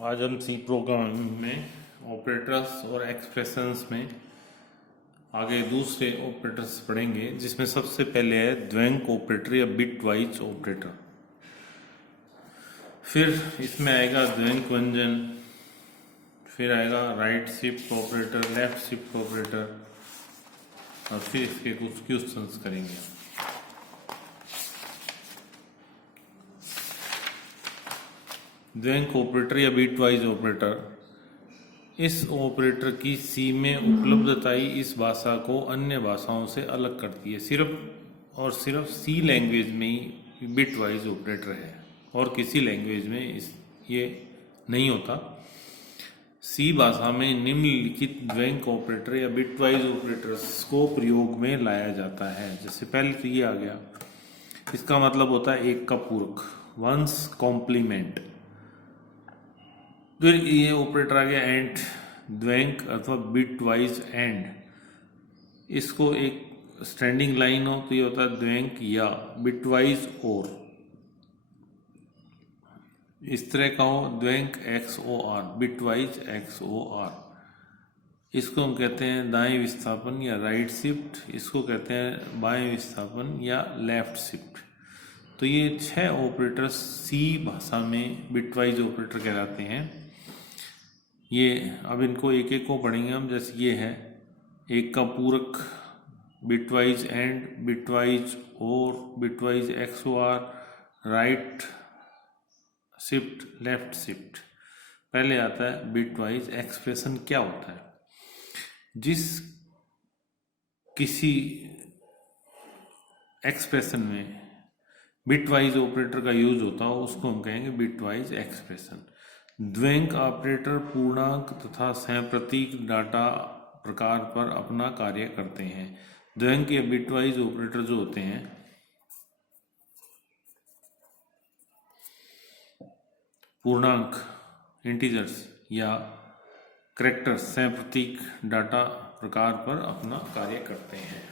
आज हम C program में ऑपरेटर्स और एक्सप्रेशंस में आगे दूसरे ऑपरेटर्स पढ़ेंगे, जिसमें सबसे पहले है द्वैंक ऑपरेटर या बिट वाइज ऑपरेटर। फिर इसमें आएगा द्वैंक व्यंजन, फिर आएगा right shift operator, left shift operator, और फिर इसके कुछ क्वेश्चंस करेंगे। द्वैंक ऑपरेटर या बिट वाइज ऑपरेटर, इस ऑपरेटर की सी में उपलब्धता ही इस भाषा को अन्य भाषाओं से अलग करती है। सिर्फ और सिर्फ सी लैंग्वेज में ही बिट वाइज ऑपरेटर है और किसी लैंग्वेज में ये नहीं होता। सी भाषा में निम्नलिखित द्वैंक ऑपरेटर या बिट वाइज ऑपरेटर्स को प्रयोग में लाया जाता है। जैसे पहले तो ये आ गया, इसका मतलब होता है एक का पूरक, वंस कॉम्प्लीमेंट। फिर ये ऑपरेटर आ गया एंड, द्वैंक अथवा बिट वाइज एंड। इसको एक स्टैंडिंग लाइन हो तो ये होता है द्वैंक या बिट वाइज और। इस तरह का हो द्वैंक एक्स ओ आर, बिट वाइज एक्स ओ आर। इसको हम कहते हैं दाएं विस्थापन या राइट शिफ्ट, इसको कहते हैं बाएं विस्थापन या लेफ्ट शिफ्ट। तो ये 6 ऑपरेटर्स सी भाषा में बिट वाइज ऑपरेटर कहलाते हैं। ये अब इनको एक एक को पढ़ेंगे हम। जैसे ये है एक का पूरक, bitwise and, bitwise or, bitwise x O r, right shift, left shift. पहले आता है बिटवाइज एक्सप्रेशन। क्या होता है? जिस किसी एक्सप्रेशन में बिटवाइज ऑपरेटर का यूज होता हो उसको हम कहेंगे बिटवाइज एक्सप्रेशन। द्वैंक ऑपरेटर पूर्णांक तथा सह-प्रतीक डाटा प्रकार पर अपना कार्य करते हैं। द्वैंक या बिटवाइज ऑपरेटर जो होते हैं पूर्णांक, इंटीजर्स या कैरेक्टर्स, सह-प्रतीक डाटा प्रकार पर अपना कार्य करते हैं।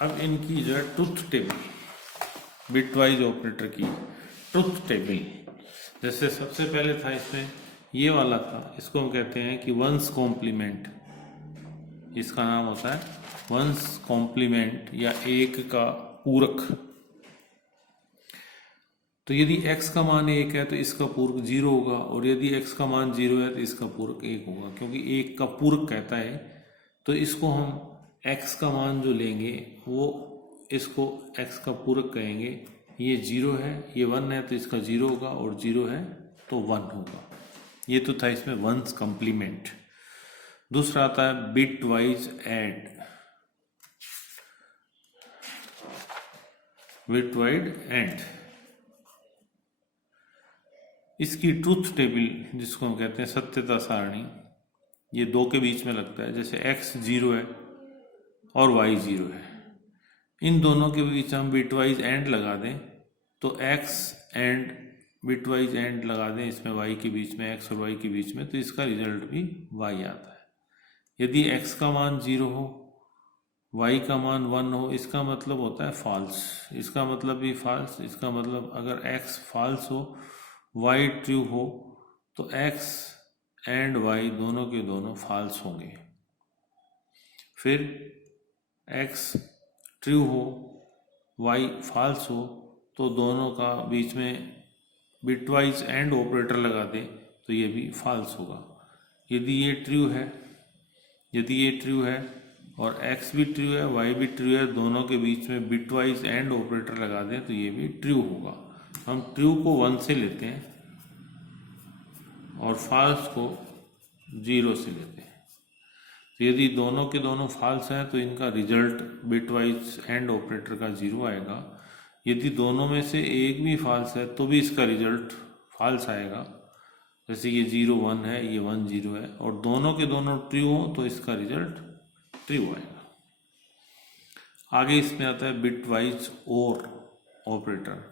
अब इनकी जो है ट्रुथ टेबल, बिटवाइज ऑपरेटर की ट्रुथ टेबल। जैसे सबसे पहले था इसमें ये वाला था, इसको हम कहते हैं कि वंस कॉम्प्लीमेंट। इसका नाम होता है वंस कॉम्प्लीमेंट या एक का पूरक। तो यदि x का मान 1 है तो इसका पूरक 0 होगा, और यदि x का मान 0 है तो इसका पूरक 1 होगा। क्योंकि 1 का पूरक कहता है तो इसको हम x का मान जो लेंगे वो इसको x का पूरक कहेंगे। ये 0 है, ये 1 है तो इसका 0 होगा, और 0 है तो 1 होगा। ये तो था इसमें वंस कॉम्प्लीमेंट। दूसरा आता है bit wise and, bit wise and. इसकी ट्रूथ टेबल जिसको हम कहते हैं सत्यता सारणी, ये 2 के बीच में लगता है। जैसे x 0 है और y 0 है, इन दोनों के बीच हम बिटवाइज एंड लगा दें तो x एंड बिटवाइज एंड लगा दें इसमें y के बीच में, x और y के बीच में, तो इसका रिजल्ट भी y आता है। यदि x का मान 0 हो, y का मान 1 हो, इसका मतलब होता है फॉल्स। इसका मतलब भी फॉल्स। इसका मतलब अगर x फॉल्स हो, y ट्रू हो, तो x एंड y दोनों के दोनों फॉल्स होंगे। फिर x ट्रू हो, y फॉल्स हो, तो दोनों का बीच में बिटवाइज एंड ऑपरेटर लगा दे तो ये भी फॉल्स होगा। यदि ये ट्रू है, यदि ये ट्रू है और x भी ट्रू है, y भी ट्रू है, दोनों के बीच में बिटवाइज एंड ऑपरेटर लगा दें तो ये भी ट्रू होगा। हम ट्रू को 1 से लेते हैं और फॉल्स को 0 से लेते हैं। तो यदि दोनों के दोनों फॉल्स हैं तो इनका रिजल्ट बिटवाइज एंड ऑपरेटर का 0 आएगा। यदि दोनों में से एक भी फॉल्स है तो भी इसका रिजल्ट फॉल्स आएगा। जैसे ये 0 1 है, ये 1 0 है, और दोनों के दोनों ट्रू हो तो इसका रिजल्ट ट्रू आएगा। आगे इसमें आता है बिटवाइज और ऑपरेटर।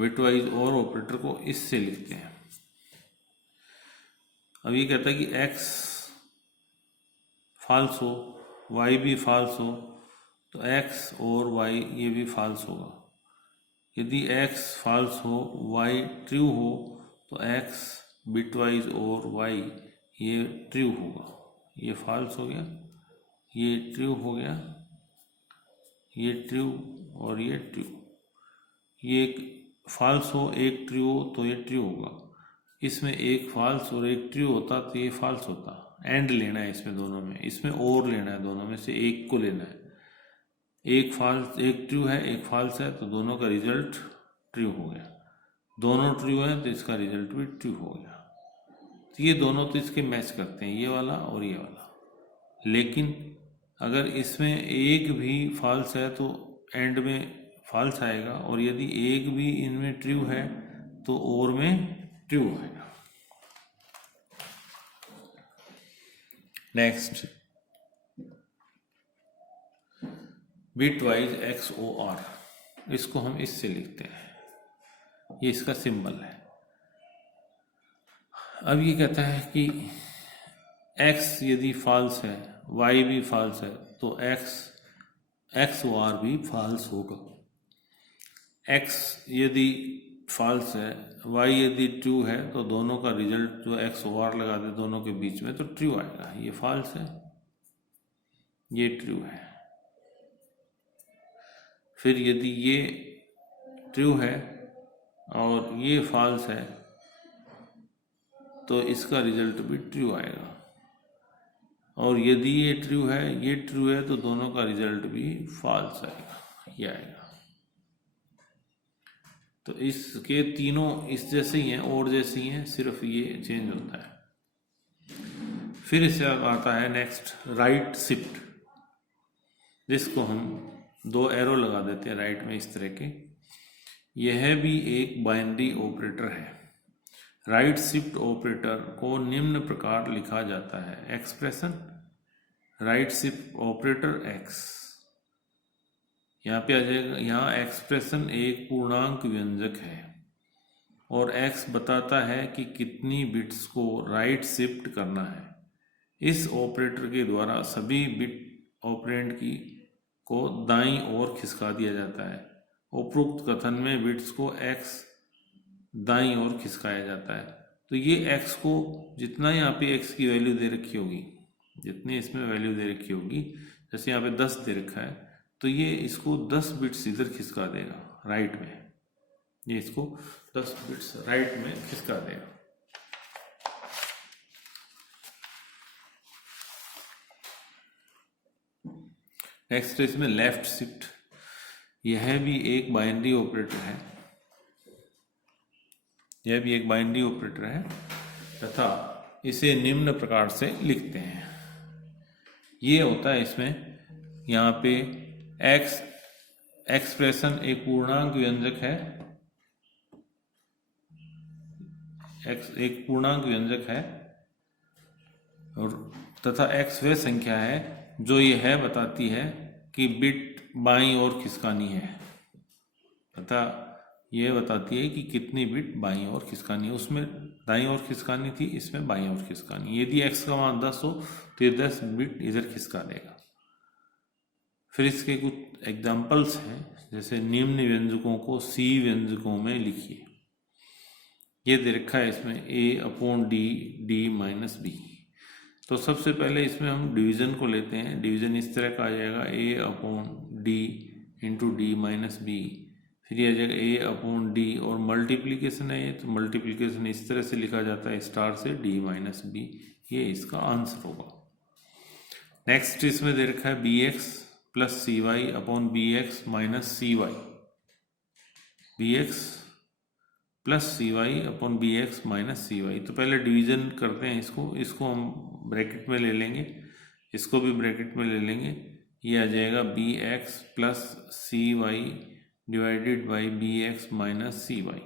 बिटवाइज और ऑपरेटर को इससे लिखते हैं। अब ये कहता है कि x फॉल्स हो, y भी फॉल्स हो, तो x और y ये भी फॉल्स होगा। यदि x फॉल्स हो y ट्रू हो तो x बिटवाइज और y ये ट्रू होगा। ये फॉल्स हो गया, ये ट्रू हो गया, ये ट्रू और ये ट्रू। ये एक फॉल्स हो एक ट्रू हो तो ये ट्रू होगा। इसमें एक फॉल्स और एक ट्रू होता तो ये फॉल्स होता। एंड लेना है इसमें दोनों में, इसमें और लेना है, दोनों में से एक को लेना है। एक फॉल्स एक ट्रू है एक फॉल्स है तो दोनों का रिजल्ट ट्रू हो गया। दोनों ट्रू है तो इसका रिजल्ट भी ट्रू हो गया। तो ये दोनों तो इसके मैच करते हैं, ये वाला और ये वाला। लेकिन अगर इसमें एक भी फॉल्स है तो एंड में फॉल्स आएगा, और यदि एक भी इनमें ट्रू है तो और में ट्रू आएगा। नेक्स्ट, बिटवाइज XOR, इसको हम इससे लिखते हैं, ये इसका सिंबल है। अब ये कहता है कि x यदि फॉल्स है y भी फॉल्स है तो XOR भी फॉल्स होगा। x यदि फॉल्स है y यदि ट्रू है तो दोनों का रिजल्ट जो XOR लगा दे दोनों के बीच में तो ट्रू आएगा। ये फॉल्स है, ये ट्रू है। फिर यदि ये ट्रू है और ये फॉल्स है तो इसका रिजल्ट भी ट्रू आएगा। और यदि ये ट्रू है तो दोनों का रिजल्ट भी फॉल्स आएगा, ये आएगा। तो इसके तीनों इस जैसे ही हैं और जैसे ही हैं, सिर्फ ये चेंज होता है। फिर इससे आता है नेक्स्ट राइट शिफ्ट, जिसको हम दो एरो लगा देते हैं राइट में इस तरह के। यह भी एक बाइनरी ऑपरेटर है। राइट शिफ्ट ऑपरेटर को निम्न प्रकार लिखा जाता है। Expression right shift operator x, यहाँ पे आ जाएगा। यहाँ एक्सप्रेशन एक पूर्णांक व्यंजक है और x बताता है कि कितनी बिट्स को राइट शिफ्ट करना है। इस ऑपरेटर के द्वारा सभी बिट ऑपरेंड की को दाईं ओर खिसका दिया जाता है। उपरोक्त कथन में बिट्स को x दाईं ओर खिसकाया जाता है। तो ये x को जितना यहाँ पे x की वैल्यू दे रखी होगी, जितनी इसमें वैल्यू दे रखी होगी, जैसे यहाँ पे 10 दे रखा है तो ये इसको 10 बिट्स इधर खिसका देगा राइट में। ये इसको 10 बिट्स राइट में खिसका देगा। नेक्स्ट इसमें लेफ्ट शिफ्ट, यह भी एक बाइनरी ऑपरेटर है। यह भी एक बाइनरी ऑपरेटर है तथा इसे निम्न प्रकार से लिखते हैं। ये होता है इसमें यहाँ पे x एक्सप्रेशन एक पूर्णांक व्यंजक है, x एक पूर्णांक व्यंजक है और तथा x वह संख्या है जो यह बताती है कि बिट बाईं ओर खिसकानी है, तथा यह बताती है कि कितनी बिट बाईं ओर खिसकानी है। उसमें दाईं ओर खिसकानी थी, इसमें बाईं ओर खिसकानी। यदि x का मान 10 हो तो ये 10 बिट इधर खिसका देगा। फिर इसके कुछ एग्जाम्पल्स हैं, जैसे निम्न व्यंजकों को C व्यंजकों में लिखिए। ये दे रखा है इसमें A/D D-B। तो सबसे पहले इसमें हम डिवीजन को लेते हैं। डिवीजन इस तरह का आ जाएगा A/D इंटू D-B। फिर ये आ जाएगा A/D और मल्टीप्लीकेशन है ये, तो मल्टीप्लीकेशन इस तरह से लिखा जाता है स्टार से D-B। ये इसका आंसर होगा। नेक्स्ट इसमें दे रखा है BX plus CY upon BX minus CY। BX plus CY upon BX minus CY। तो पहले डिवीजन करते हैं इसको हम ब्रैकेट में ले लेंगे, इसको भी ब्रैकेट में ले लेंगे। ये आ जाएगा BX plus CY divided by BX minus CY।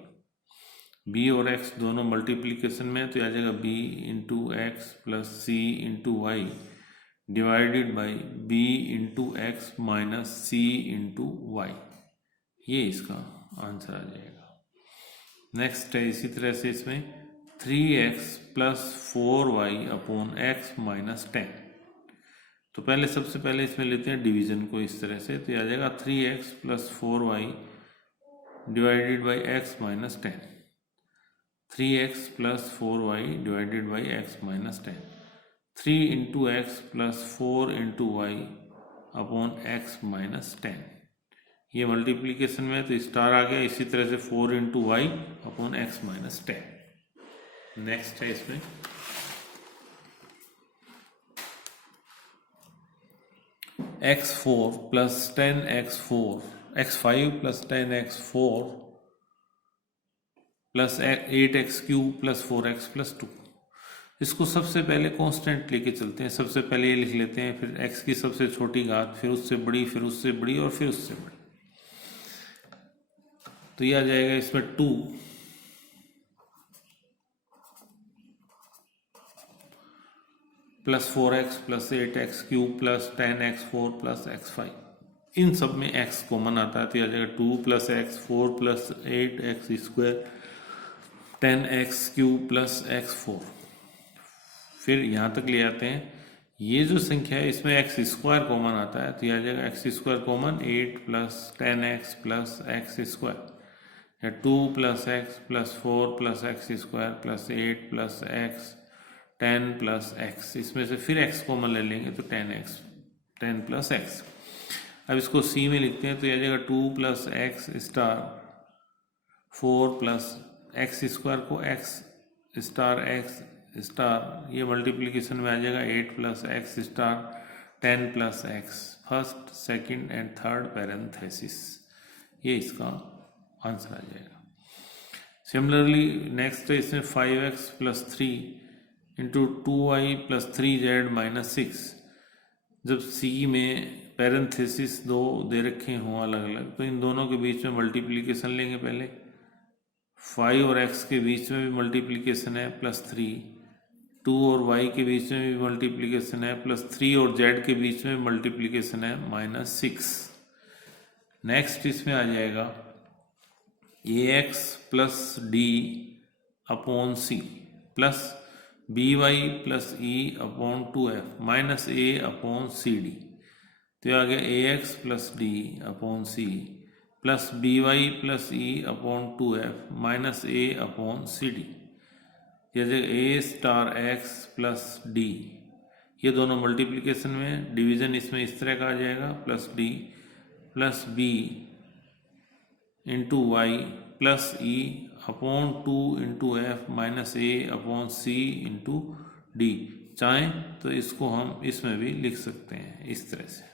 B और X दोनों मल्टीप्लीकेशन में, तो आ जाएगा B into x plus C into y divided by B into x minus C into y. ये इसका आंसर आ जाएगा। नेक्स्ट है इसी तरह से इसमें 3x plus 4y upon x minus 10। तो पहले सबसे पहले इसमें लेते हैं डिवीजन को इस तरह से, तो आ जाएगा 3x plus 4y divided by x minus 10, 3x plus 4y divided by x minus 10, 3 into x plus 4 into y upon x minus 10। ये मल्टीप्लीकेशन में तो स्टार आ गया, इसी तरह से 4 into y upon x minus 10। Next है इसमें x4 plus 10x5 plus 10x4 plus 8x³ plus 4x plus 2। इसको सबसे पहले कांस्टेंट लेके चलते हैं। सबसे पहले ये लिख लेते हैं, फिर x की सबसे छोटी घात, फिर उससे बड़ी, फिर उससे बड़ी और फिर उससे बड़ी। तो ये आ जाएगा इसमें 2 plus 4x plus 8x³ plus 10x4 plus x5। इन सब में x कॉमन आता है तो ये आ जाएगा 2 plus x 4 plus 8x² 10x³ plus x4। फिर यहाँ तक ले आते हैं, ये जो संख्या है इसमें x² कॉमन आता है तो ये आ जाएगा x² common 8 plus 10x plus x² या 2 plus x plus 4 plus x² plus 8 plus x 10 plus x। इसमें से फिर x कॉमन ले लेंगे तो 10 प्लस x। अब इसको c में लिखते हैं तो यह आ जाएगा 2 plus x star 4 plus x² को x स्टार x स्टार, ये मल्टीप्लिकेशन में आ जाएगा 8 plus x star 10 plus x, first second and third parenthesis. ये इसका आंसर आ जाएगा। सिमिलरली नेक्स्ट है इसमें 5x plus 3 into 2y plus 3z minus 6। जब c में पैरेंथेसिस दो दे रखे हों अलग अलग तो इन दोनों के बीच में मल्टीप्लिकेशन लेंगे। पहले 5 और x के बीच में भी मल्टीप्लिकेशन है प्लस 3, 2 और y के बीच में भी मल्टीप्लिकेशन है प्लस 3 और z के बीच में मल्टीप्लिकेशन है माइनस 6। नेक्स्ट इसमें आ जाएगा ax plus d upon c plus by plus e upon 2f minus a upon c d. तो ये आ गया ax plus d upon c plus by plus e upon 2f minus a upon c d. ये a star x plus d, ये दोनों multiplication में, division इसमें इस तरह का आ जाएगा plus D plus b into Y plus E upon 2 into F minus A upon C into D. चाहें तो इसको हम इसमें भी लिख सकते हैं इस तरह से।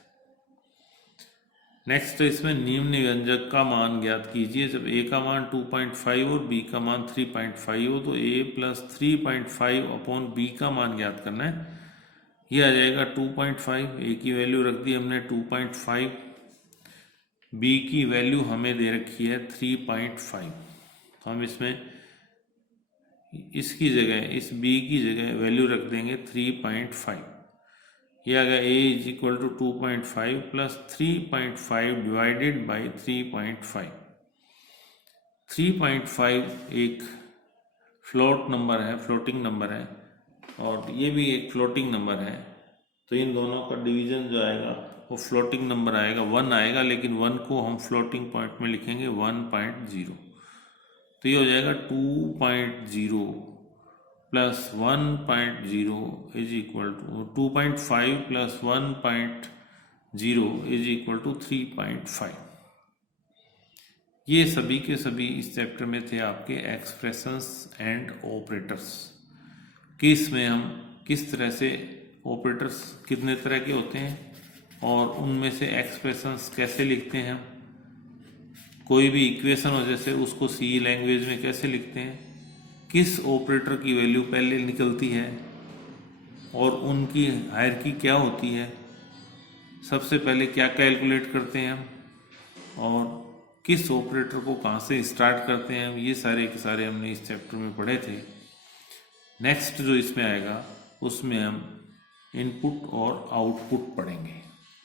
नेक्स्ट इसमें निम्न व्यंजक का मान ज्ञात कीजिए। जब a का मान 2.5 और b का मान 3.5 हो तो a प्लस 3.5 अपॉन b का मान ज्ञात करना है। ये आ जाएगा 2.5, a की वैल्यू रख दी हमने 2.5, b की वैल्यू हमें दे रखी है 3.5। तो हम इसमें इसकी जगह, इस b की जगह वैल्यू रख देंगे 3.5। ये आ गया a is equal to 2.5 plus 3.5 divided by 3.5। 3.5 एक फ्लोट नंबर है, फ्लोटिंग नंबर है, और ये भी एक फ्लोटिंग नंबर है। तो इन दोनों का डिवीजन जो आएगा वो फ्लोटिंग नंबर आएगा, 1 आएगा, लेकिन 1 को हम फ्लोटिंग पॉइंट में लिखेंगे 1.0। तो ये हो जाएगा 2.0 plus 1.0 is equal to 2.5 plus 1.0 is equal to 3.5। ये सभी के सभी इस चैप्टर में थे आपके एक्सप्रेशंस एंड ऑपरेटर्स। कि इसमें हम किस तरह से ऑपरेटर्स कितने तरह के होते हैं और उनमें से एक्सप्रेशंस कैसे लिखते हैं। कोई भी इक्वेशन हो जैसे उसको सी लैंग्वेज में कैसे लिखते हैं, किस ऑपरेटर की वैल्यू पहले निकलती है और उनकी हायरार्की क्या होती है, सबसे पहले क्या कैलकुलेट करते हैं हम और किस ऑपरेटर को कहाँ से स्टार्ट करते हैं, ये सारे के सारे हमने इस चैप्टर में पढ़े थे। नेक्स्ट जो इसमें आएगा उसमें हम इनपुट और आउटपुट पढ़ेंगे।